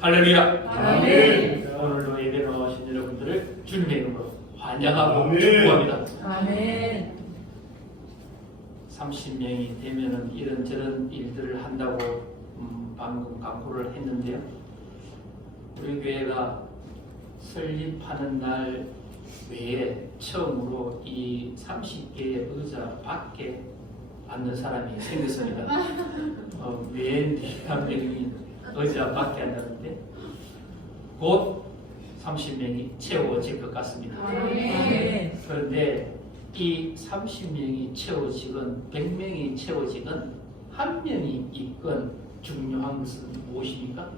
할렐루야. 아멘. 오늘도 예배 나오신 여러분들을 주님의 이름으로 환영하고 아멘. 축복합니다. 아멘. 30명이 되면은 이런저런 일들을 한다고 방금 광고를 했는데요. 우리 교회가 설립하는 날 외에 처음으로 이 30개의 의자 밖에 앉는 사람이 생겼습니다. 웬 한 명이 의자 밖에 앉았는데 곧 30명이 채워질 것 같습니다. 아멘. 그런데 이 30명이 채워지건 100명이 채워지건 한 명이 있건 중요한 것은 무엇입니까?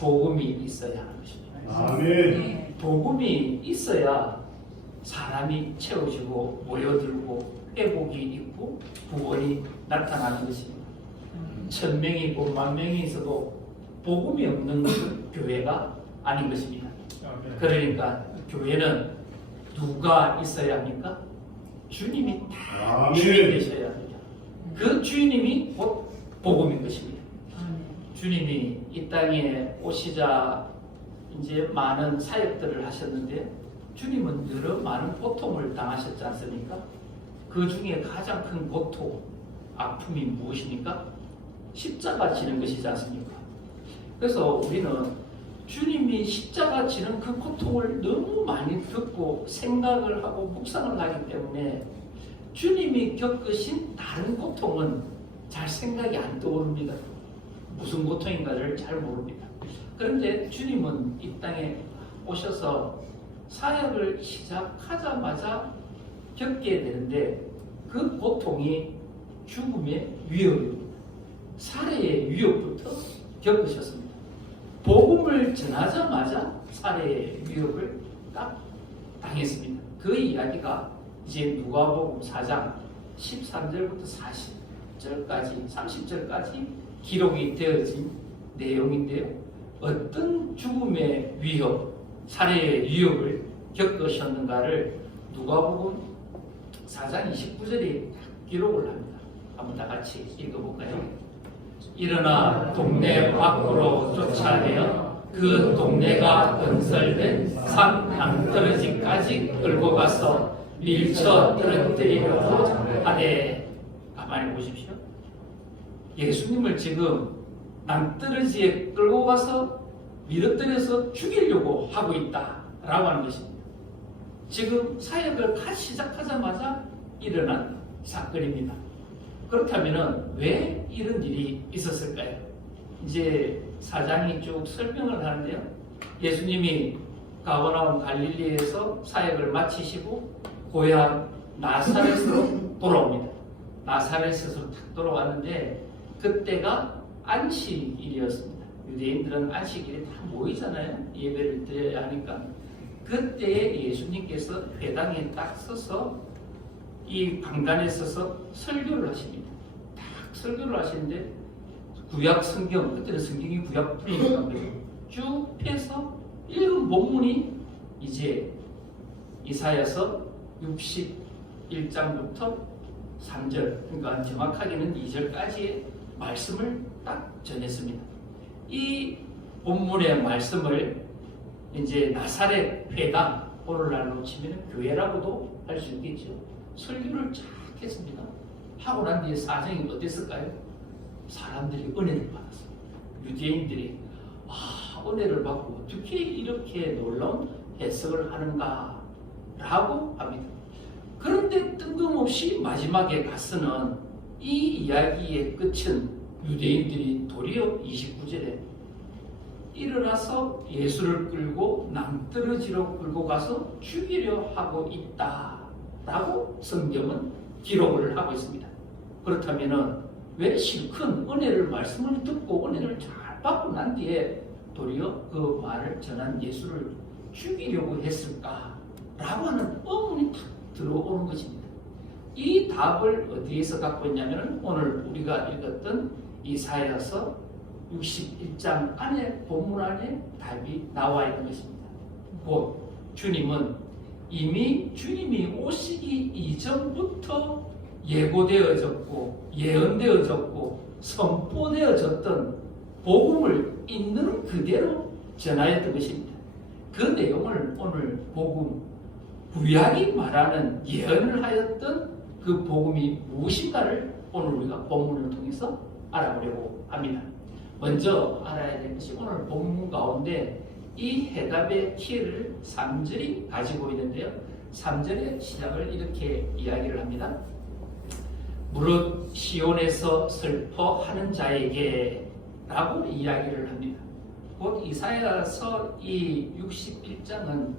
복음이 있어야 하는 것입니다. 아멘. 복음이 있어야 사람이 채워지고 모여들고 회복이 있고 구원이 나타나는 것입니다. 1000명이고 10,000명이 있어도 복음이 없는 것은 교회가 아닌 것입니다. 그러니까 교회는 누가 있어야 합니까? 주님이 다 아멘. 주인 되셔야 합니다. 그 주님이 곧 복음인 것입니다. 주님이 이 땅에 오시자 이제 많은 사역들을 하셨는데 주님은 여러 많은 고통을 당하셨지 않습니까? 그 중에 가장 큰 고통, 아픔이 무엇입니까? 십자가 지는 것이지 않습니까? 그래서 우리는 주님이 십자가 지는 그 고통을 너무 많이 듣고 생각을 하고 묵상을 하기 때문에 주님이 겪으신 다른 고통은 잘 생각이 안 떠오릅니다. 무슨 고통인가를 잘 모릅니다. 그런데 주님은 이 땅에 오셔서 사역을 시작하자마자 겪게 되는데 그 고통이 죽음의 위협입니다. 살해의 위협부터 겪으셨습니다. 복음을 전하자마자 살해의 위협을 딱 당했습니다. 그 이야기가 이제 누가복음 4장 13절부터 40절까지 30절까지 기록이 되어진 내용인데요. 어떤 죽음의 위협, 살해의 위협을 겪으셨는가를 누가복음 4장 29절에 기록을 합니다. 한번 다 같이 읽어볼까요? 일어나 동네 밖으로 쫓아내어 그 동네가 건설된 산 낭떠러지까지 끌고 가서 밀쳐 떨어뜨리려고 하되, 가만히 보십시오. 예수님을 지금 낭떠러지에 끌고 가서 밀어뜨려서 죽이려고 하고 있다라고 하는 것입니다. 지금 사역을 시작하자마자 일어난 사건입니다. 그렇다면 왜 이런 일이 있었을까요? 이제 사장이 쭉 설명을 하는데요. 예수님이 가버나움 갈릴리에서 사역을 마치시고 고향 나사렛으로 돌아옵니다. 나사렛에서 탁 돌아왔는데 그때가 안식일이었습니다. 유대인들은 안식일에 다 모이잖아요. 예배를 드려야 하니까. 그때에 예수님께서 회당에 딱 서서 이 강단에 서서 설교를 하십니다. 딱 설교를 하시는데 구약 성경, 그때는 성경이 구약뿐이니까 쭉 펴서 읽은 본문이 이제 이사야서 61장부터 3절, 그러니까 정확하게는 2절까지의 말씀을 딱 전했습니다. 이 본문의 말씀을 이제 나사렛 회당, 오늘날로 치면 교회라고도 할 수 있겠죠. 설교를 쫙 했습니다. 하고 난 뒤에 사정이 어땠을까요? 사람들이 은혜를 받았어요. 유대인들이 은혜를 받고 어떻게 이렇게 놀라운 해석을 하는가 라고 합니다. 그런데 뜬금없이 마지막에 가서는 이 이야기의 끝은 유대인들이 도리어 29절에 일어나서 예수를 끌고 낭떠러지로 끌고 가서 죽이려 하고 있다 라고 성경은 기록을 하고 있습니다. 그렇다면 왜 실컷 은혜를 말씀을 듣고 은혜를 잘 받고 난 뒤에 도리어 그 말을 전한 예수를 죽이려고 했을까 라고 하는 의문이 탁 들어오는 것입니다. 이 답을 어디에서 갖고 있냐면 오늘 우리가 읽었던 이사야서 61장 안에 본문 안에 답이 나와 있는 것입니다. 곧 주님은 이미 주님이 오시기 이전부터 예고되어졌고 예언되어졌고 선포되어졌던 복음을 있는 그대로 전하였던 것입니다. 그 내용을 오늘 복음 구약이 말하는 예언을 하였던 그 복음이 무엇인가를 오늘 우리가 본문을 통해서 알아보려고 합니다. 먼저 알아야 될 것이 오늘 본문 가운데 이 해답의 키를 3절이 가지고 있는데요. 3절의 시작을 이렇게 이야기를 합니다. 무릇 시온에서 슬퍼하는 자에게 라고 이야기를 합니다. 곧 이사야서 이 61장은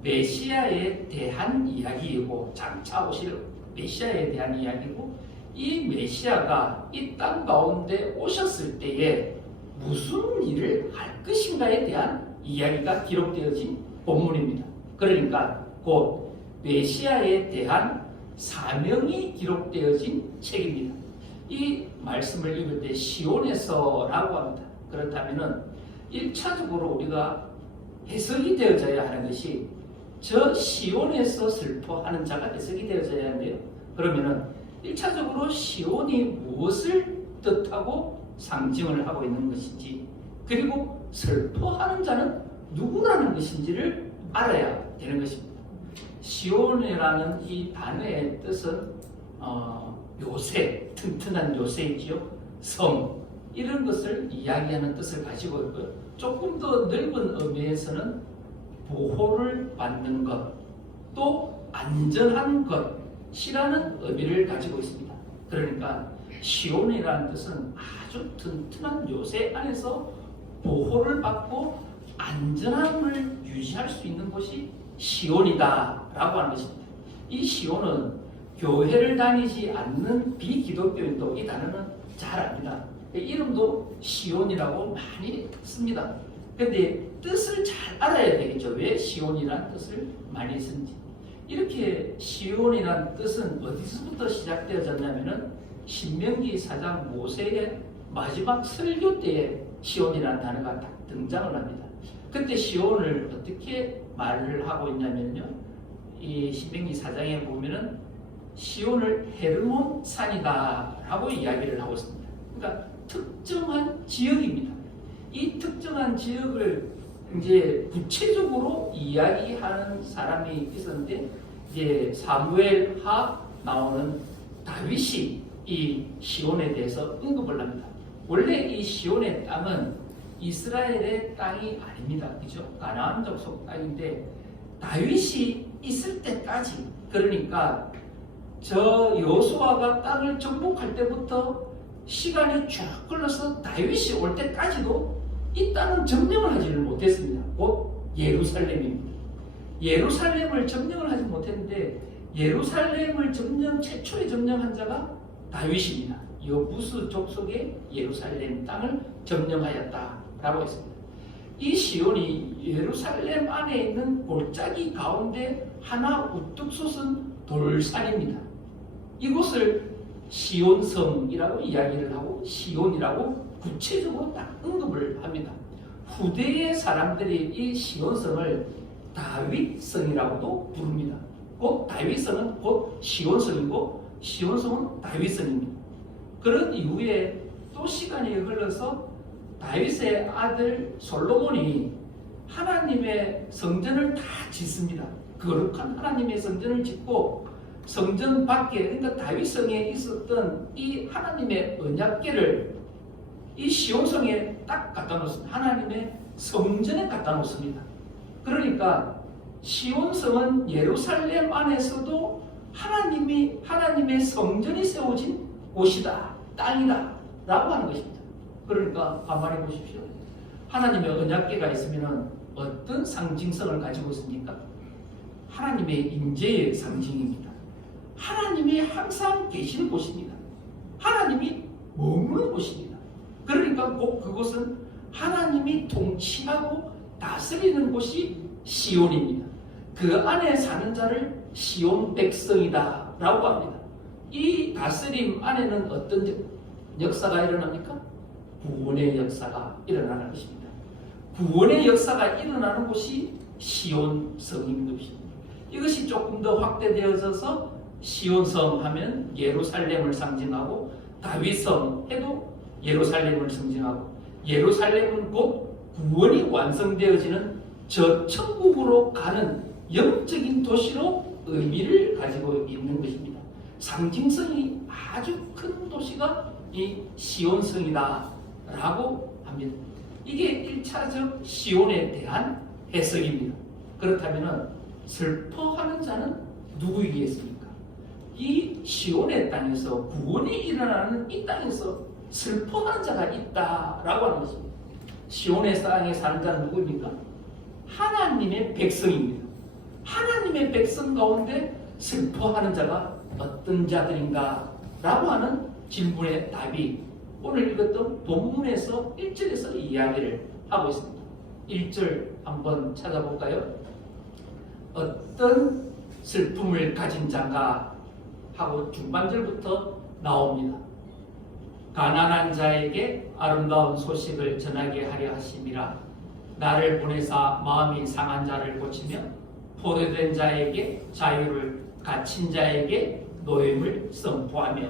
메시아에 대한 이야기이고 장차 오실 메시아에 대한 이야기고 이 메시아가 이 땅 가운데 오셨을 때에 무슨 일을 할 것인가에 대한 이야기가 기록되어진 본문입니다. 그러니까 곧 메시아에 대한 사명이 기록되어진 책입니다. 이 말씀을 읽을 때 시온에서라고 합니다. 그렇다면 1차적으로 우리가 해석이 되어져야 하는 것이 저 시온에서 슬퍼하는 자가 해석이 되어져야 하는데요. 그러면은 1차적으로 시온이 무엇을 뜻하고 상징을 하고 있는 것인지, 그리고 슬퍼하는 자는 누구라는 것인지를 알아야 되는 것입니다. 시온이라는 이 단어의 뜻은 요새, 튼튼한 요새이지요. 섬, 이런 것을 이야기하는 뜻을 가지고 있고요. 조금 더 넓은 의미에서는 보호를 받는 것, 또 안전한 것이라는 의미를 가지고 있습니다. 그러니까 시온이라는 뜻은 아주 튼튼한 요새 안에서 보호를 받고 안전함을 유지할 수 있는 곳이 시온이다 라고 하는 것입니다. 이 시온은 교회를 다니지 않는 비기독교인도 이 단어는 잘 압니다. 이름도 시온이라고 많이 씁니다. 그런데 뜻을 잘 알아야 되겠죠. 왜 시온이라는 뜻을 많이 쓰는지. 이렇게 시온이라는 뜻은 어디서부터 시작되어졌냐면은 신명기 4장 모세의 마지막 설교 때에 시온이라는 단어가 딱 등장을 합니다. 그때 시온을 어떻게 말을 하고 있냐면요. 이 신명기 4장에 보면은 시온을 헤르몬 산이다 라고 이야기를 하고 있습니다. 그러니까 특정한 지역입니다. 이 특정한 지역을 이제 구체적으로 이야기하는 사람이 있었는데, 이제 사무엘하 나오는 다윗이 이 시온에 대해서 언급을 합니다. 원래 이 시온의 땅은 이스라엘의 땅이 아닙니다. 그죠? 가나안 족속 땅인데 다윗이 있을 때까지, 그러니까 저 여호수아가 땅을 정복할 때부터 시간이 쭉 흘러서 다윗이 올 때까지도 이 땅은 점령을 하지를 못했습니다. 곧 예루살렘입니다. 예루살렘을 점령을 하지 못했는데 예루살렘을 최초에 점령한 자가 다윗입니다. 여부스 족속의 예루살렘 땅을 점령하였다라고 했습니다. 이 시온이 예루살렘 안에 있는 골짜기 가운데 하나 우뚝 솟은 돌산입니다. 이곳을 시온성이라고 이야기를 하고 시온이라고 구체적으로 딱 언급을 합니다. 후대의 사람들이 이 시온성을 다윗성이라고도 부릅니다. 곧 다윗성은 곧 시온성이고 시온성은 다윗성입니다. 그런 이후에 또 시간이 흘러서 다윗의 아들 솔로몬이 하나님의 성전을 다 짓습니다. 거룩한 하나님의 성전을 짓고 성전 밖에, 그러니까 다윗성에 있었던 이 하나님의 언약궤를 이 시온성에 딱 갖다 놓습니다. 하나님의 성전에 갖다 놓습니다. 그러니까 시온성은 예루살렘 안에서도 하나님의 성전이 세워진 곳이다, 땅이다 라고 하는 것입니다. 그러니까 가만히 보십시오. 하나님의 언약궤가 있으면 어떤 상징성을 가지고 있습니까? 하나님의 임재의 상징입니다. 하나님이 항상 계시는 곳입니다. 하나님이 머무는 곳입니다. 그러니까 꼭 그곳은 하나님이 통치하고 다스리는 곳이 시온입니다. 그 안에 사는 자를 시온 백성이다 라고 합니다. 이 다스림 안에는 어떤 역사가 일어납니까? 구원의 역사가 일어나는 것입니다. 구원의 역사가 일어나는 곳이 시온성인 것입니다. 이것이 조금 더 확대되어져서 시온성 하면 예루살렘을 상징하고, 다윗성 해도 예루살렘을 상징하고, 예루살렘은 곧 구원이 완성되어지는 저 천국으로 가는 영적인 도시로 의미를 가지고 있는 것입니다. 상징성이 아주 큰 도시가 이 시온성이다 라고 합니다. 이게 1차적 시온에 대한 해석입니다. 그렇다면 슬퍼하는 자는 누구이겠습니까? 이 시온의 땅에서 구원이 일어나는 이 땅에서 슬퍼하는 자가 있다라고 하는 것입니다. 시온의 땅에 사는 자는 누구입니까? 하나님의 백성입니다. 하나님의 백성 가운데 슬퍼하는 자가 어떤 자들인가? 라고 하는 질문의 답이 오늘 읽었던 본문에서 1절에서 이야기를 하고 있습니다. 1절 한번 찾아볼까요? 어떤 슬픔을 가진 자가 하고 중반절부터 나옵니다. 가난한 자에게 아름다운 소식을 전하게 하려 하심이라. 나를 보내사 마음이 상한 자를 고치며 포로된 자에게 자유를, 갇힌 자에게 노임을 선포하며.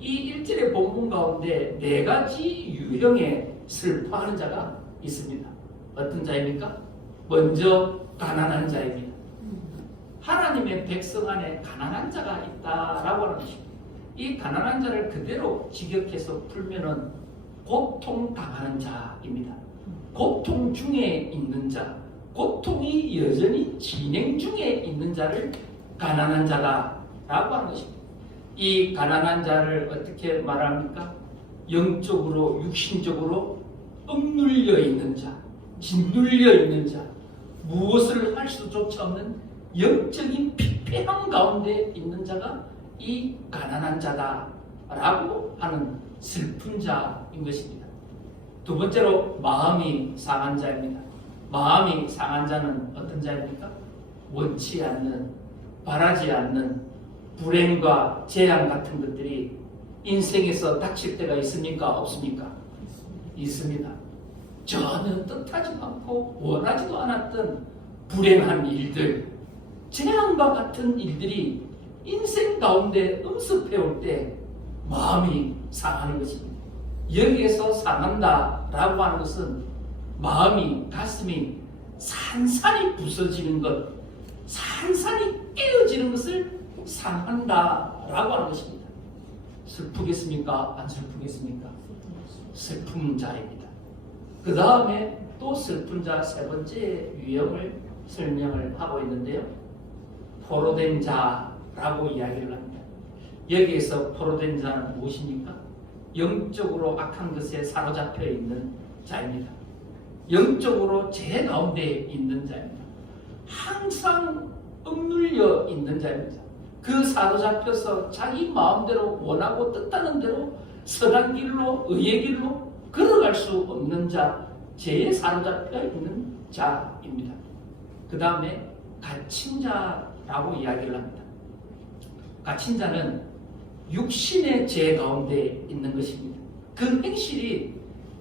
이 1절의 본문 가운데 4가지 유형의 슬퍼하는 자가 있습니다. 어떤 자입니까? 먼저 가난한 자입니다. 하나님의 백성 안에 가난한 자가 있다라고 하는 것입니다. 이 가난한 자를 그대로 직역해서 풀면은 고통 당하는 자입니다. 고통 중에 있는 자, 고통이 여전히 진행 중에 있는 자를 가난한 자다라고 하는 것입니다. 이 가난한 자를 어떻게 말합니까? 영적으로, 육신적으로 억눌려 있는 자, 짓눌려 있는 자, 무엇을 할 수조차 없는 영적인 피폐함 가운데 있는 자가 이 가난한 자다라고 하는 슬픈 자인 것입니다. 두 번째로 마음이 상한 자입니다. 마음이 상한 자는 어떤 자입니까? 원치 않는, 바라지 않는 불행과 재앙 같은 것들이 인생에서 닥칠 때가 있습니까? 없습니까? 있습니다. 전혀 뜻하지 않고 원하지도 않았던 불행한 일들, 재앙과 같은 일들이 인생 가운데 음습해올 때 마음이 상하는 것입니다. 여기에서 상한다라고 하는 것은 마음이, 가슴이 산산이 부서지는 것, 산산이 깨어지는 것을 상한다라고 하는 것입니다. 슬프겠습니까? 안 슬프겠습니까? 슬픈 자입니다. 그 다음에 또 슬픈 자 세 번째 유형을 설명을 하고 있는데요. 포로된 자라고 이야기를 합니다. 여기에서 포로된 자는 무엇입니까? 영적으로 악한 것에 사로잡혀 있는 자입니다. 영적으로 죄 가운데 있는 자입니다. 항상 억눌려 있는 자입니다. 그 사로잡혀서 자기 마음대로 원하고 뜻하는 대로 선한 길로, 의의 길로 걸어갈 수 없는 자, 죄에 사로잡혀 있는 자입니다. 그 다음에 갇힌 자라고 이야기를 합니다. 갇힌 자는 육신의 죄 가운데 있는 것입니다. 그 행실이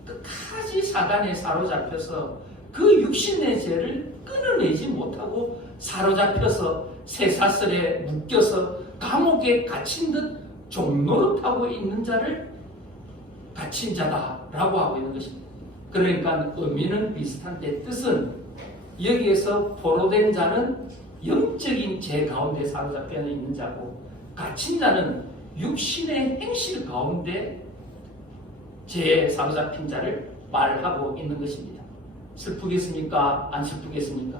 끝까지 사단에 사로잡혀서 그 육신의 죄를 끊어내지 못하고 사로잡혀서 쇠사슬에 묶여서 감옥에 갇힌 듯 종노릇하고 있는 자를 갇힌 자다라고 하고 있는 것입니다. 그러니까 의미는 비슷한데 뜻은 여기에서 포로된 자는 영적인 죄 가운데 사로잡혀 있는 자고, 갇힌 자는 육신의 행실 가운데 죄에 사로잡힌 자를 말하고 있는 것입니다. 슬프겠습니까? 안 슬프겠습니까?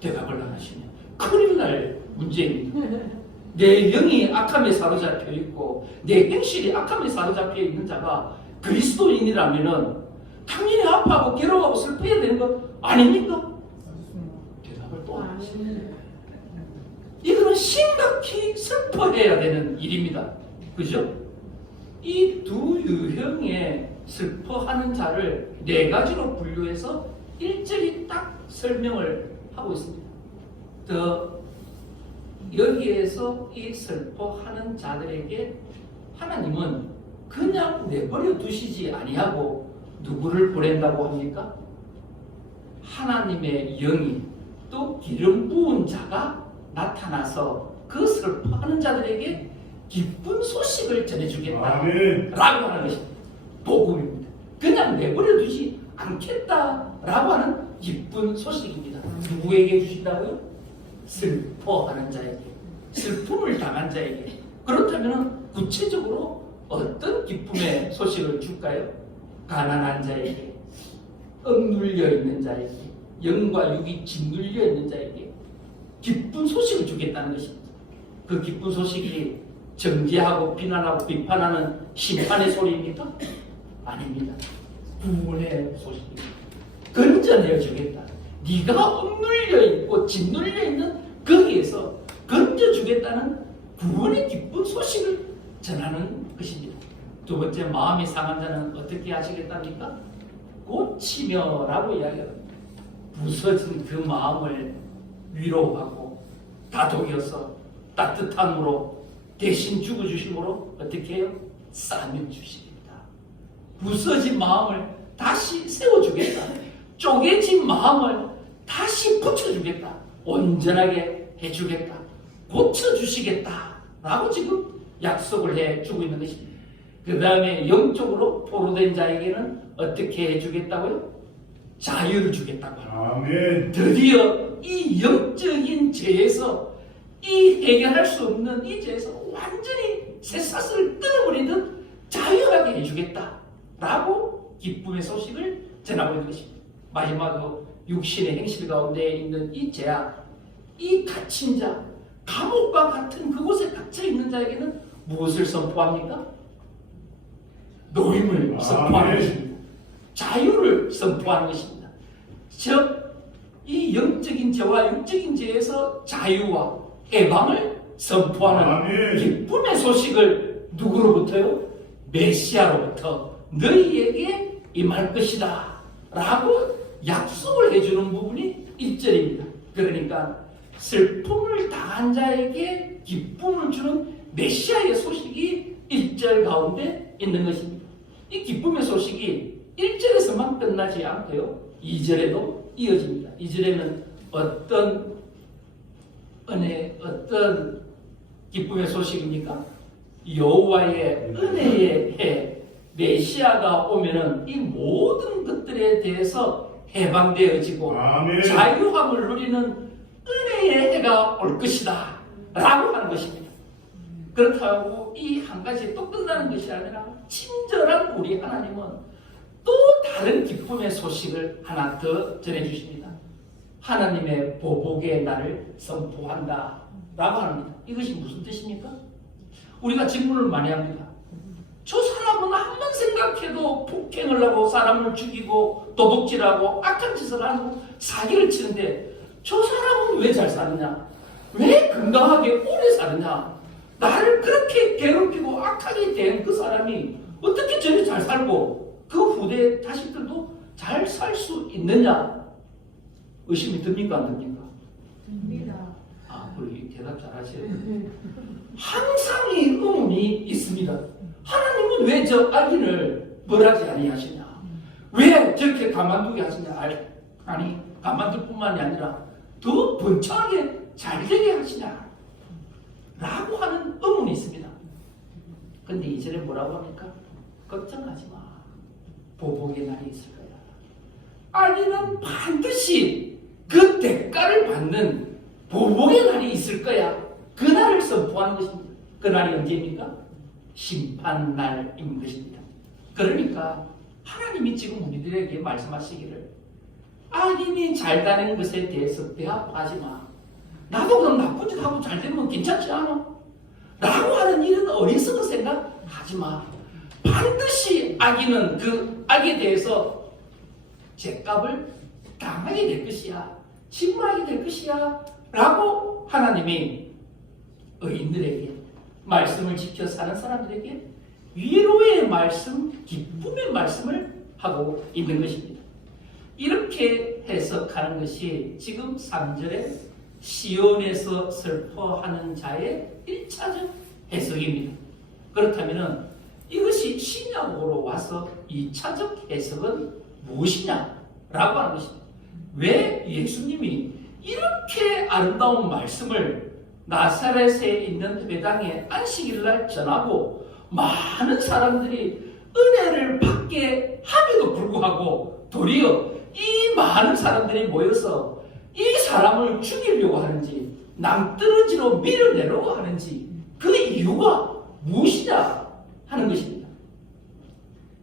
대답을 안 하시면 큰일 날 문제입니다. 내 영이 악함에 사로잡혀 있고 내 행실이 악함에 사로잡혀 있는 자가 그리스도인이라면은 당연히 아파하고 괴로워하고 슬퍼해야 되는 거 아닙니까? 대답을 또 안 하시네. 이거는 심각히 슬퍼해야 되는 일입니다. 그죠? 이 두 유형의 슬퍼하는 자를 4가지로 분류해서 일절이 딱 설명을 하고 있습니다. 더 여기에서 이 슬퍼하는 자들에게 하나님은 그냥 내버려 두시지 아니하고 누구를 보낸다고 합니까? 하나님의 영이 또 기름 부은 자가 나타나서 그 슬퍼하는 자들에게 기쁜 소식을 전해주겠다라고 하는 것입니다. 복음입니다. 그냥 내버려두지 않겠다라고 하는 기쁜 소식입니다. 누구에게 주신다고요? 슬퍼하는 자에게, 슬픔을 당한 자에게. 그렇다면 구체적으로 어떤 기쁨의 소식을 줄까요? 가난한 자에게, 억눌려 있는 자에게, 영과 육이 짓눌려 있는 자에게 기쁜 소식을 주겠다는 것입니다. 그 기쁜 소식이 정죄하고 비난하고 비판하는 심판의 소리입니까? 아닙니다. 구원의 소식입니다. 건져내어 주겠다. 네가 억눌려 있고 짓눌려 있는 거기에서 건져주겠다는 구원의 기쁜 소식을 전하는 것입니다. 두 번째, 마음이 상한 자는 어떻게 하시겠답니까? 고치며라고 이야기합니다. 부서진 그 마음을 위로하고 다독여서 따뜻함으로 대신 죽어주심으로 어떻게 해요? 싸매 주십니다. 부서진 마음을 다시 세워주겠다. 쪼개진 마음을 다시 붙여주겠다. 온전하게 해주겠다. 고쳐주시겠다. 라고 지금 약속을 해주고 있는 것입니다. 그 다음에 영적으로 포로된 자에게는 어떻게 해주겠다고요? 자유를 주겠다고 합니다. 아멘. 드디어 이 영적인 죄에서 이 해결할 수 없는 이 죄에서 완전히 새싹을 끊어버리듯 자유하게 해주겠다 라고 기쁨의 소식을 전하고 있는 것입니다. 마지막으로 육신의 행실 가운데 있는 이 죄악, 이 갇힌 자, 감옥과 같은 그곳에 갇혀있는 자에게는 무엇을 선포합니까? 노임을 선포하는 것입니다. 자유를 선포하는 것입니다. 즉, 이 영적인 죄와 육적인 죄에서 자유와 해방을 선포하는 아멘. 기쁨의 소식을 누구로부터요? 메시아로부터 너희에게 임할 것이다 라고 약속을 해주는 부분이 1절입니다. 그러니까 슬픔을 당한 자에게 기쁨을 주는 메시아의 소식이 1절 가운데 있는 것입니다. 이 기쁨의 소식이 1절에서만 끝나지 않고요, 2절에도 이어집니다. 2절에는 어떤 은혜, 어떤 기쁨의 소식입니까? 여호와의 은혜의 해, 메시아가 오면은 이 모든 것들에 대해서 해방되어지고 아멘. 자유함을 누리는 은혜의 해가 올 것이다 라고 하는 것입니다. 그렇다고 이 한 가지 또 끝나는 것이 아니라 친절한 우리 하나님은 또 다른 기쁨의 소식을 하나 더 전해주십니다. 하나님의 보복의 날을 선포한다 라고 합니다. 이것이 무슨 뜻입니까? 우리가 질문을 많이 합니다. 저 사람은 한번 생각해도 폭행을 하고 사람을 죽이고 도둑질하고 악한 짓을 하고 사기를 치는데 저 사람은 왜 잘 사느냐? 왜 건강하게 오래 사느냐? 나를 그렇게 괴롭히고 악하게 된 그 사람이 어떻게 저리 잘 살고 그 후대 자식들도 잘 살 수 있느냐? 의심이 듭니까? 안 듭니까? 듭니다. 아, 우리 대답 잘 하셔야 돼요. 항상 이 의문이 있습니다. 하나님은 왜 저 악인을 벌하지 아니하시냐? 왜 저렇게 가만두게 하시냐? 아니, 가만둘 뿐만이 아니라 더 번창하게 잘 되게 하시냐? 라고 하는 의문이 있습니다. 근데 이절에 뭐라고 합니까? 걱정하지 마. 보복의 날이 있을 거야. 악인은 반드시 그 대가를 받는 보복의 날이 있을 거야. 그 날을 선포하는 것입니다. 그 날이 언제입니까? 심판날인 것입니다. 그러니까 하나님이 지금 우리들에게 말씀하시기를 악인이 잘 되는 것에 대해서 배합하지 마. 나도 그럼 나쁜 짓 하고 잘 되면 괜찮지 않아? 라고 하는 이런 어리석은 생각 하지 마. 반드시 악인은 그 악에 대해서 죄값을 당하게 될 것이야. 직무하게 될 것이야. 라고 하나님이 의인들에게, 말씀을 지켜 사는 사람들에게 위로의 말씀, 기쁨의 말씀을 하고 있는 것입니다. 이렇게 해석하는 것이 지금 3절에 시온에서 슬퍼하는 자의 1차적 해석입니다. 그렇다면 이것이 신약으로 와서 2차적 해석은 무엇이냐라고 하는 것입니다. 왜 예수님이 이렇게 아름다운 말씀을 나사렛에 있는 회당에 안식일날 전하고 많은 사람들이 은혜를 받게 함에도 불구하고 걱정하고 도리어 이 많은 사람들이 모여서 이 사람을 죽이려고 하는지 낭떠러지로 밀어내려고 하는지 그 이유가 무엇이냐 하는 것입니다.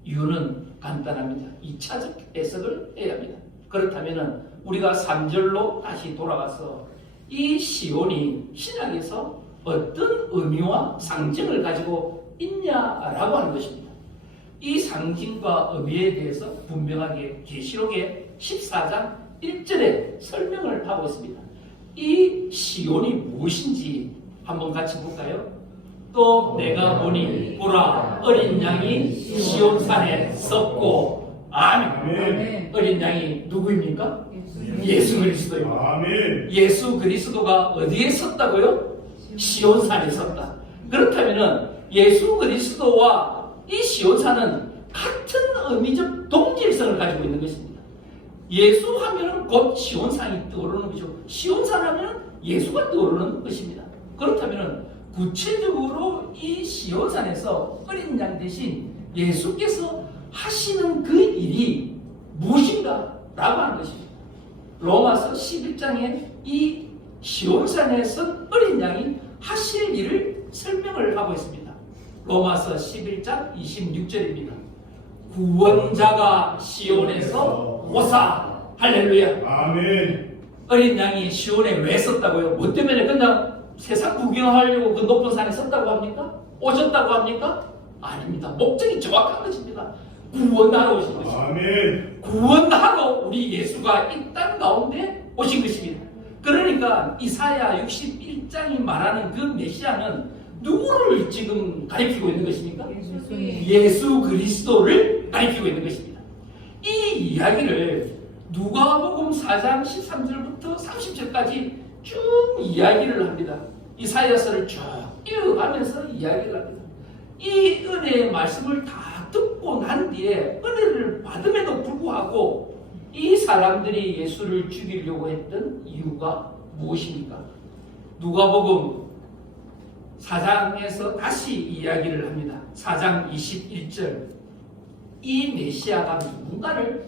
이유는 간단합니다. 2차적 해석을 해야 합니다. 그렇다면 우리가 3절로 다시 돌아가서 이 시온이 신약에서 어떤 의미와 상징을 가지고 있냐라고 하는 것입니다. 이 상징과 의미에 대해서 분명하게 계시록의 14장 1절에 설명을 하고 있습니다. 이 시온이 무엇인지 한번 같이 볼까요? 또 내가 보니 보라 어린 양이 시온산에 섰고 아멘. 아멘. 어린 양이 누구입니까? 예수 그리스도입니다. 아멘. 예수 그리스도가 어디에 섰다고요? 시온산에 섰다. 그렇다면 예수 그리스도와 이 시온산은 같은 의미적 동질성을 가지고 있는 것입니다. 예수 하면 곧 시온산이 떠오르는 것이고 시온산 하면 예수가 떠오르는 것입니다. 그렇다면 구체적으로 이 시온산에서 어린 양 대신 예수께서 하시는 그 일이 무엇인가 라고 하는 것입니다. 로마서 11장에 이 시온산에 선 어린 양이 하실 일을 설명을 하고 있습니다. 로마서 11장 26절입니다. 구원자가 시온에서 오사 할렐루야. 아멘. 어린 양이 시온에 왜 섰다고요? 뭐 때문에 그냥 세상 구경하려고 그 높은 산에 섰다고 합니까? 오셨다고 합니까? 아닙니다. 목적이 정확한 것입니다. 구원하러 오신 것입니다. 아멘. 구원하러 우리 예수가 이 땅 가운데 오신 것입니다. 그러니까 이사야 61장이 말하는 그 메시아는 누구를 지금 가리키고 있는 것입니까? 예수 그리스도를 가리키고 있는 것입니다. 이 이야기를 누가복음 4장 13절부터 30절까지 쭉 이야기를 합니다. 이사야서를 쭉 읽어가면서 이야기를 합니다. 이 은혜의 말씀을 다 듣고 난 뒤에 은혜를 받음에도 불구하고 이 사람들이 예수를 죽이려고 했던 이유가 무엇입니까? 누가복음 4장에서 다시 이야기를 합니다. 4장 21절 이 메시아가 누군가를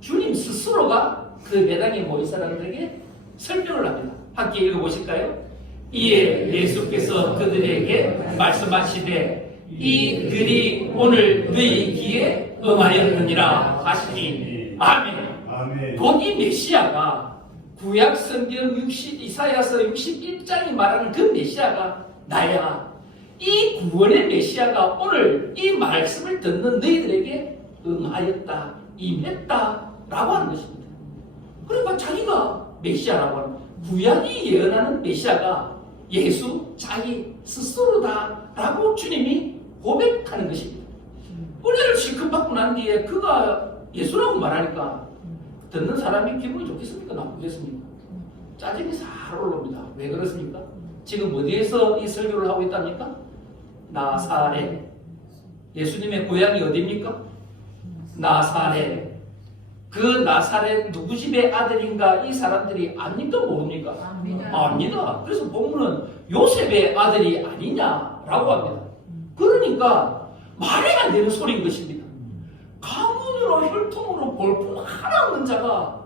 주님 스스로가 그 매당에 모인 사람들에게 설명을 합니다. 함께 읽어보실까요? 이에 예수께서 그들에게 말씀하시되 이들이 오늘 너희 귀에 응하였느니라 하시니 아멘. 아멘. 곧 이 메시아가 구약 성경 이사야서 61장이 말하는 그 메시아가 나야. 이 구원의 메시아가 오늘 이 말씀을 듣는 너희들에게 응하였다, 임했다 라고 하는 것입니다. 그러니까 자기가 메시아라고 하는 구약이 예언하는 메시아가 예수 자기 스스로다 라고 주님이 고백하는 것입니다. 은혜를 실컷 받고 난 뒤에 그가 예수라고 말하니까 듣는 사람이 기분이 좋겠습니까? 나쁘겠습니까? 짜증이 살 올라옵니다. 왜 그렇습니까? 지금 어디에서 이 설교를 하고 있답니까? 나사렛. 예수님의 고향이 어디입니까? 나사렛. 그 나사렛 누구 집의 아들인가 이 사람들이 압니까? 모릅니까? 압니다. 그래서 본문은 요셉의 아들이 아니냐라고 합니다. 그러니까 말이 안 되는 소리인 것입니다. 가문으로 혈통으로 볼품 하나 없는 자가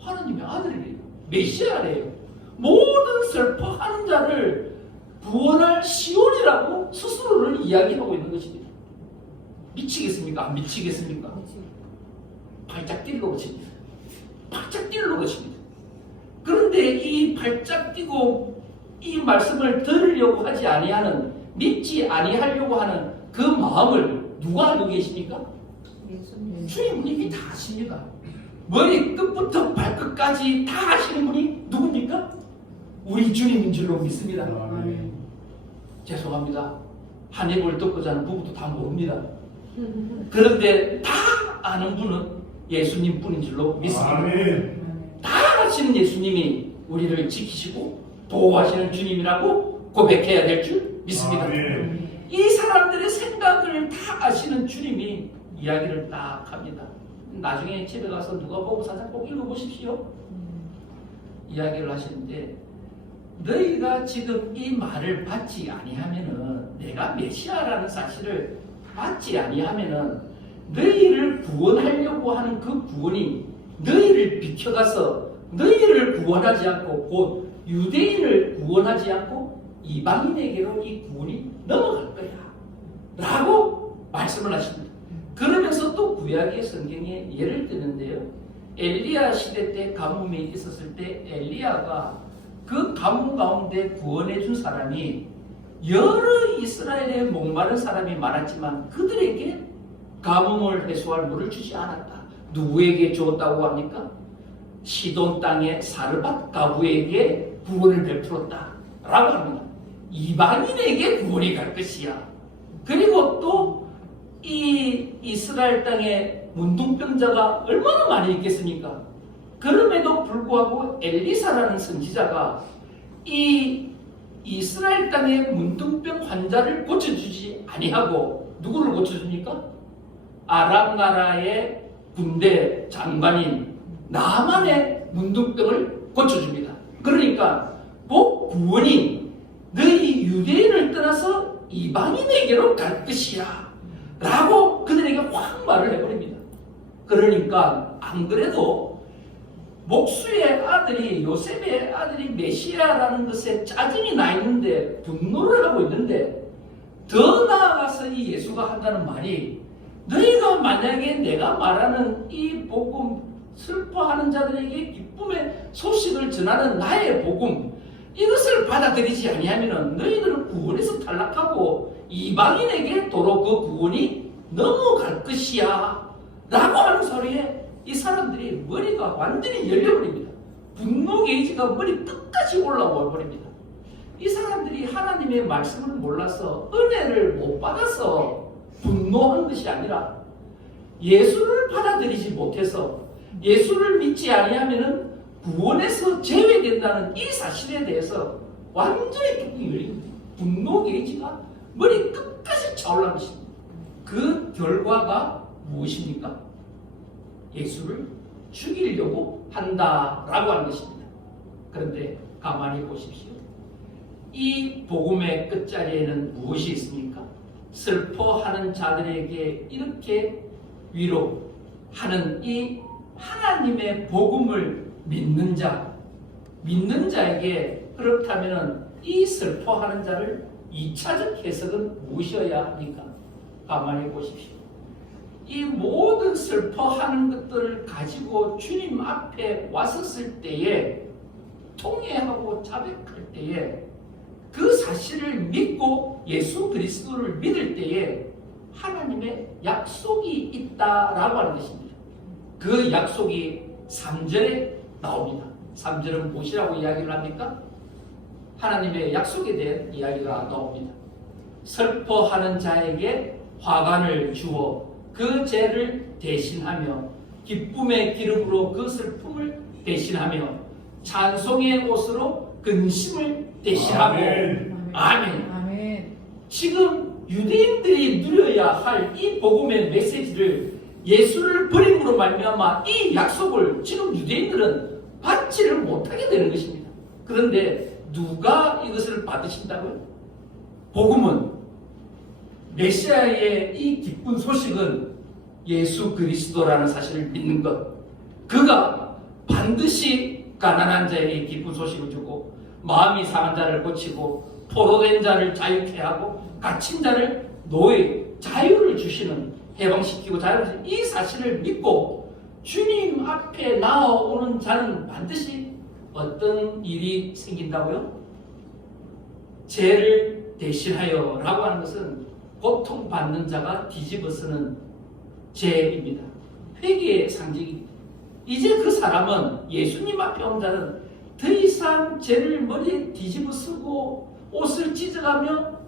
하나님의 아들이래요. 메시아래요. 모든 슬퍼하는 자를 구원할 시온이라고 스스로를 이야기하고 있는 것입니다. 미치겠습니까? 안 미치겠습니까? 발작 뛰는 것입니다. 발작 뛰는 것입니다. 그런데 이 발작 뛰고 이 말씀을 들으려고 하지 아니하는, 믿지 아니하려고 하는 그 마음을 누가 알고 계십니까? 주님은 이미 다 아십니다. 머리 끝부터 발끝까지 다 아시는 분이 누굽니까? 우리 주님인 줄로 믿습니다. 아멘. 죄송합니다. 한 입을 듣고 자는 부부도 다 모릅니다. 그런데 다 아는 분은 예수님 뿐인 줄로 믿습니다. 아멘. 다 아시는 예수님이 우리를 지키시고 보호하시는 주님이라고 고백해야 될 줄 믿습니다. 아멘. 이 사람들의 생각을 다 아시는 주님이 이야기를 딱 합니다. 나중에 집에 가서 누가복음 4장 꼭 읽어보십시오. 이야기를 하시는데 너희가 지금 이 말을 받지 아니하면은, 내가 메시아라는 사실을 받지 아니하면은 너희를 구원하려고 하는 그 구원이 너희를 비켜가서 너희를 구원하지 않고 곧 유대인을 구원하지 않고 이방인에게로 이 구원이 넘어갈 거야 라고 말씀을 하십니다. 그러면서 또 구약의 성경에 예를 드는데요, 엘리야 시대 때 가뭄이 있었을 때 엘리야가 그 가뭄 가운데 구원해 준 사람이 여러 이스라엘에 목마른 사람이 많았지만 그들에게 가뭄을 해소할 물을 주지 않았다. 누구에게 주었다고 합니까? 시돈 땅의 사르밧 가부에게 구원을 베풀었다 라고 합니다. 이방인에게 구원이 갈 것이야. 그리고 또 이 이스라엘 땅에 문둥병자가 얼마나 많이 있겠습니까? 그럼에도 불구하고 엘리사라는 선지자가 이 이스라엘 땅의 문둥병 환자를 고쳐주지 아니하고 누구를 고쳐줍니까? 아람 나라의 군대 장관인 나만의 문둥병을 고쳐줍니다. 그러니까 그 구원이 너희 유대인을 떠나서 이방인에게로 갈 것이야 라고 그들에게 확 말을 해버립니다. 그러니까 안 그래도 목수의 아들이, 요셉의 아들이 메시아라는 것에 짜증이 나 있는데, 분노를 하고 있는데, 더 나아가서 이 예수가 한다는 말이, 너희가 만약에 내가 말하는 이 복음, 슬퍼하는 자들에게 기쁨의 소식을 전하는 나의 복음, 이것을 받아들이지 아니하면 너희들은 구원에서 탈락하고 이방인에게 도로 그 구원이 넘어갈 것이야 라고 하는 소리에 이 사람들이 머리가 완전히 열려버립니다. 분노 게이지가 머리 끝까지 올라와 버립니다. 이 사람들이 하나님의 말씀을 몰라서 은혜를 못 받아서 분노한 것이 아니라 예수를 받아들이지 못해서 예수를 믿지 아니하면 구원에서 제외된다는 이 사실에 대해서 완전히 뚜껑이 열립니다. 분노 게이지가 머리 끝까지 차올라 것입니다. 그 결과가 무엇입니까? 예수를 죽이려고 한다라고 하는 것입니다. 그런데 가만히 보십시오. 이 복음의 끝자리에는 무엇이 있습니까? 슬퍼하는 자들에게 이렇게 위로하는 이 하나님의 복음을 믿는 자에게 그렇다면 이 슬퍼하는 자를 2차적 해석은 무엇이어야 합니까? 가만히 보십시오. 이 모든 슬퍼하는 것들을 가지고 주님 앞에 왔었을 때에, 통회하고 자백할 때에, 그 사실을 믿고 예수 그리스도를 믿을 때에 하나님의 약속이 있다라고 하는 것입니다. 그 약속이 3절에 나옵니다. 3절은 무엇이라고 이야기를 합니까? 하나님의 약속에 대한 이야기가 나옵니다. 슬퍼하는 자에게 화관을 주어 그 죄를 대신하며 기쁨의 기름으로 그 슬픔을 대신하며 찬송의 옷으로 근심을 대신하고. 아멘. 아멘. 아멘. 지금 유대인들이 누려야 할 이 복음의 메시지를 예수를 버림으로 말미암아 이 약속을 지금 유대인들은 받지를 못하게 되는 것입니다. 그런데 누가 이것을 받으신다고요? 복음은, 메시아의 이 기쁜 소식은 예수 그리스도라는 사실을 믿는 것. 그가 반드시 가난한 자에게 기쁜 소식을 주고 마음이 상한 자를 고치고 포로된 자를 자유케 하고 갇힌 자를 노예, 자유를 주시는, 해방시키고 자유를 주시는 이 사실을 믿고 주님 앞에 나아오는 자는 반드시 어떤 일이 생긴다고요? 죄를 대신하여 라고 하는 것은 고통받는 자가 뒤집어쓰는 죄입니다. 회개의 상징입니다. 이제 그 사람은, 예수님 앞에 온 자는 더 이상 죄를 머리에 뒤집어쓰고 옷을 찢어가며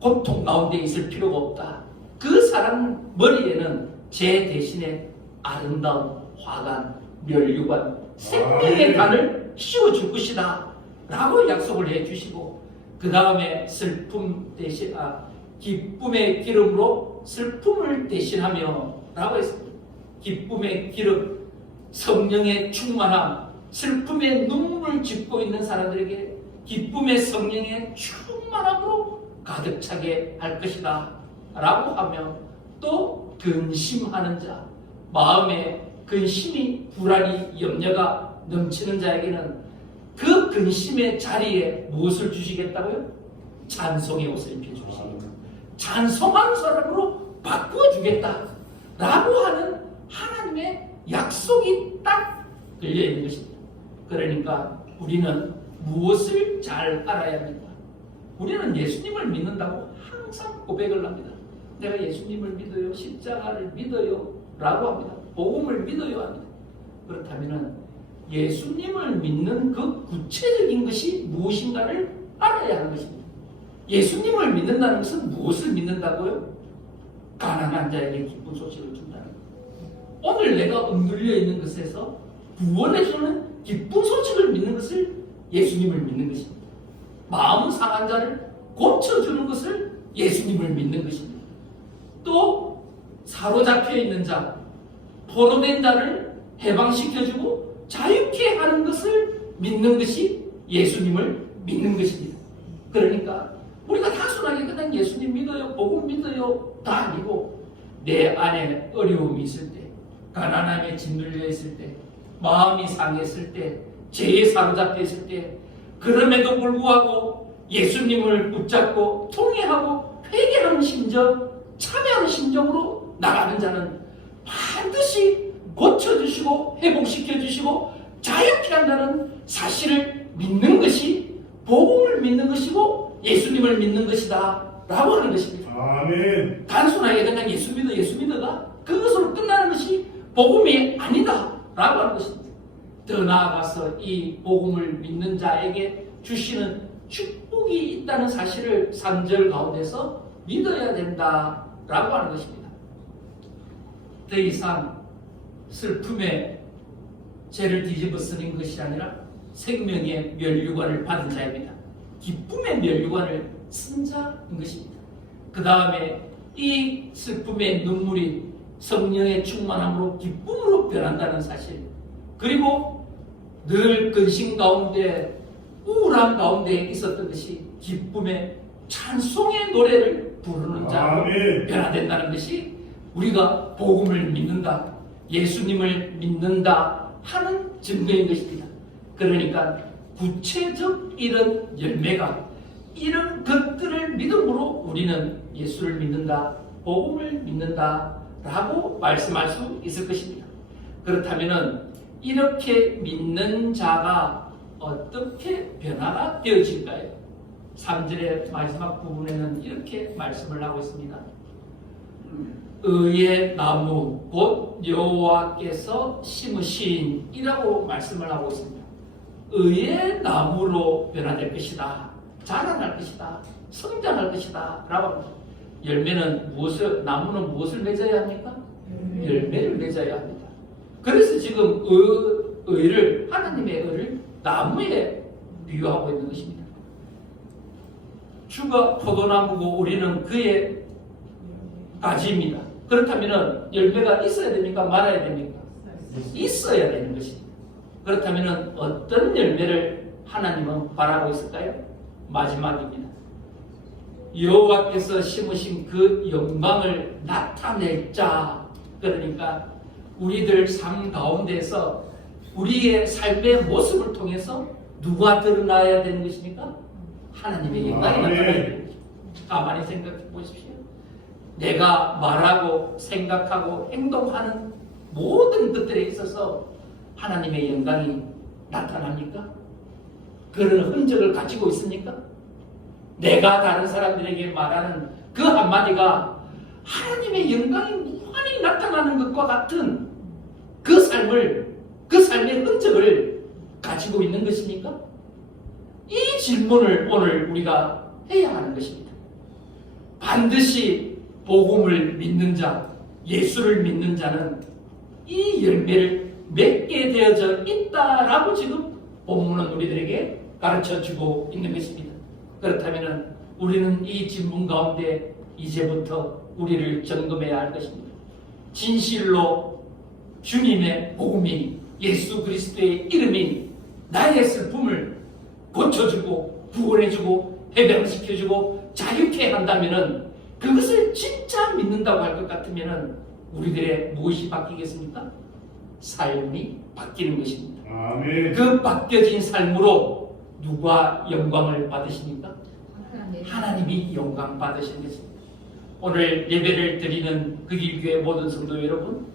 고통 가운데 있을 필요가 없다. 그 사람 머리에는 죄 대신에 아름다운 화관, 면류관, 생명의 관을 씌워줄 것이다 라고 약속을 해주시고, 그 다음에 슬픔 대신 기쁨의 기름으로 슬픔을 대신하며 라고 했습니다. 기쁨의 기름, 성령의 충만함, 슬픔의 눈물을 짚고 있는 사람들에게 기쁨의 성령의 충만함으로 가득 차게 할 것이다 라고 하며, 또 근심하는 자, 마음에 근심이, 불안이, 염려가 넘치는 자에게는 그 근심의 자리에 무엇을 주시겠다고요? 찬송의 옷을 입혀주시고 찬송하는 사람으로 바꾸어주겠다 라고 하는 하나님의 약속이 딱 걸려있는 것입니다. 그러니까 우리는 무엇을 잘 알아야 합니까? 우리는 예수님을 믿는다고 항상 고백을 합니다. 내가 예수님을 믿어요, 십자가를 믿어요 라고 합니다. 복음을 믿어요 합니다. 그렇다면 예수님을 믿는 그 구체적인 것이 무엇인가를 알아야 하는 것입니다. 예수님을 믿는다는 것은 무엇을 믿는다고요? 가난한 자에게 기쁜 소식을 준다는 것. 오늘 내가 억눌려 있는 것에서 구원해주는 기쁜 소식을 믿는 것을 예수님을 믿는 것입니다. 마음 상한 자를 고쳐주는 것을 예수님을 믿는 것입니다. 또 사로잡혀 있는 자, 포로된 자를 해방시켜주고 자유케 하는 것을 믿는 것이 예수님을 믿는 것입니다. 그러니까 우리가 단순하게 그냥 예수님 믿어요, 복음 믿어요 다 아니고 내 안에 어려움이 있을 때, 가난함에 짓눌려 있을 때, 마음이 상했을 때, 죄에 사로잡혀 있을 때, 그럼에도 불구하고 예수님을 붙잡고 통회하고 회개하는 심정, 참여하는 심정으로 나가는 자는 반드시 고쳐주시고 회복시켜주시고 자유케 한다는 사실을 믿는 것이 복음을 믿는 것이고 예수님을 믿는 것이다 라고 하는 것입니다. 아멘. 단순하게 그냥 예수 믿어가 그것으로 끝나는 것이 복음이 아니다 라고 하는 것입니다. 더 나아가서 이 복음을 믿는 자에게 주시는 축복이 있다는 사실을 3절 가운데서 믿어야 된다 라고 하는 것입니다. 더 이상 슬픔에 죄를 뒤집어 쓰는 것이 아니라 생명의 멸류관을 받은 자입니다. 기쁨의 멸류관을 쓴 자인 것입니다. 그 다음에 이 슬픔의 눈물이 성령의 충만함으로 기쁨으로 변한다는 사실, 그리고 늘 근심 가운데 우울한 가운데 있었던 것이 기쁨의 찬송의 노래를 부르는 자로 변화된다는 것이 우리가 복음을 믿는다, 예수님을 믿는다 하는 증거인 것입니다. 그러니까 구체적 이런 열매가, 이런 것들을 믿음으로 우리는 예수를 믿는다, 복음을 믿는다 라고 말씀할 수 있을 것입니다. 그렇다면 이렇게 믿는 자가 어떻게 변화가 되어질까요? 3절의 마지막 부분에는 이렇게 말씀을 하고 있습니다. 의의 나무 곧 여호와께서 심으신 이라고 말씀을 하고 있습니다. 의의 나무로 변화될 것이다, 자라날 것이다, 성장할 것이다 라고 합니다. 열매는 무엇을, 나무는 무엇을 맺어야 합니까? 열매를 맺어야 합니다. 그래서 지금 의를, 하나님의 의를 나무에 비유하고 있는 것입니다. 주가 포도나무고 우리는 그의 가지입니다. 그렇다면 열매가 있어야 됩니까? 말아야 됩니까? 있어야 되는 것입니다. 그렇다면 어떤 열매를 하나님은 바라고 있을까요? 마지막입니다. 여호와께서 심으신 그 영광을 나타낼 자. 그러니까 우리들 삶 가운데서 우리의 삶의 모습을 통해서 누가 드러나야 되는 것입니까? 하나님의 영광이 나타나야 되는 것입니다. 가만히 생각해 보십시오. 내가 말하고 생각하고 행동하는 모든 것들에 있어서 하나님의 영광이 나타납니까? 그런 흔적을 가지고 있습니까? 내가 다른 사람들에게 말하는 그 한마디가 하나님의 영광이 무한히 나타나는 것과 같은 그 삶의 흔적을 가지고 있는 것입니까? 이 질문을 오늘 우리가 해야 하는 것입니다. 반드시 복음을 믿는 자, 예수를 믿는 자는 이 열매를 맺게 되어져 있다라고 지금 본문은 우리들에게 가르쳐주고 있는 것입니다. 그렇다면 우리는 이 질문 가운데 이제부터 우리를 점검해야 할 것입니다. 진실로 주님의 복음이, 예수 그리스도의 이름이 나의 슬픔을 고쳐주고 구원해주고 해방시켜주고 자유케 한다면은, 그것을 진짜 믿는다고 할 것 같으면은 우리들의 무엇이 바뀌겠습니까? 삶이 바뀌는 것입니다. 아멘. 그 바뀌어진 삶으로 누가 영광을 받으십니까? 하나님이 영광 받으시는 것입니다. 오늘 예배를 드리는 극일교회 모든 성도 여러분,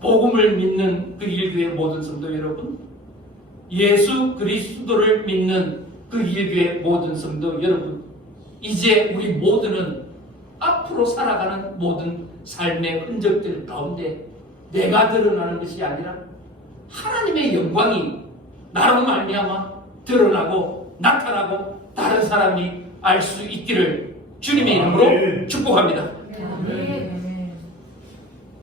복음을 믿는 극일교회 모든 성도 여러분, 예수 그리스도를 믿는 극일교회 모든 성도 여러분, 이제 우리 모두는 앞으로 살아가는 모든 삶의 흔적들 가운데 내가 드러나는 것이 아니라 하나님의 영광이 나로 말미암아 드러나고 나타나고 다른 사람이 알 수 있기를 주님의 이름으로 축복합니다. 아멘.